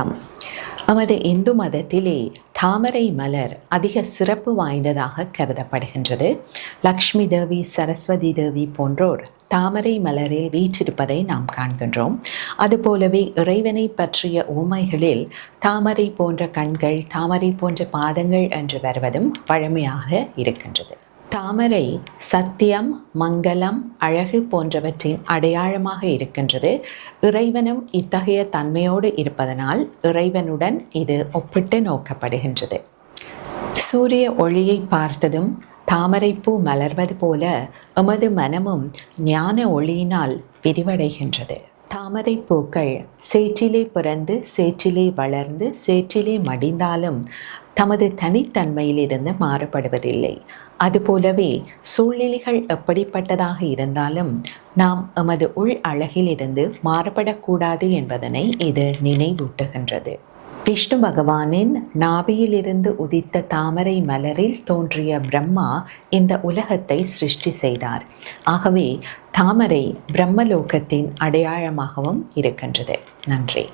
வணக்கம். நமது இந்து மதத்திலே தாமரை மலர் அதிக சிறப்பு வாய்ந்ததாக கருதப்படுகின்றது. லக்ஷ்மி தேவி, சரஸ்வதி தேவி போன்றோர் தாமரை மலரில் வீற்றிருப்பதை நாம் காண்கின்றோம். அதுபோலவே இறைவனை பற்றிய உவமைகளில் தாமரை போன்ற கண்கள், தாமரை போன்ற பாதங்கள் என்று வருவதும் பழமையாக இருக்கின்றது. தாமரை சத்தியம், மங்களம், அழகு போன்றவற்றின் அடையாளமாக இருக்கின்றது. இறைவனும் இத்தகைய தன்மையோடு இருப்பதனால் இறைவனுடன் இது ஒப்பிட்டு நோக்கப்படுகின்றது. சூரிய ஒளியை பார்த்ததும் தாமரைப்பூ மலர்வது போல எமது மனமும் ஞான ஒளியினால் விரிவடைகின்றது. தாமரை பூக்கள் சேற்றிலே பிறந்து, சேற்றிலே வளர்ந்து, சேற்றிலே மடிந்தாலும் தமது தனித்தன்மையிலிருந்து மாறுபடுவதில்லை. அதுபோலவே சூழ்நிலைகள் எப்படிப்பட்டதாக இருந்தாலும் நாம் எமது உள் அழகிலிருந்து மாறுபடக்கூடாது என்பதனை இது நினைவூட்டுகின்றது. விஷ்ணு பகவானின் நாபியிலிருந்து உதித்த தாமரை மலரில் தோன்றிய பிரம்மா இந்த உலகத்தை சிருஷ்டி செய்தார். ஆகவே தாமரை பிரம்மலோகத்தின் அடையாளமாகவும் இருக்கின்றது. நன்றி.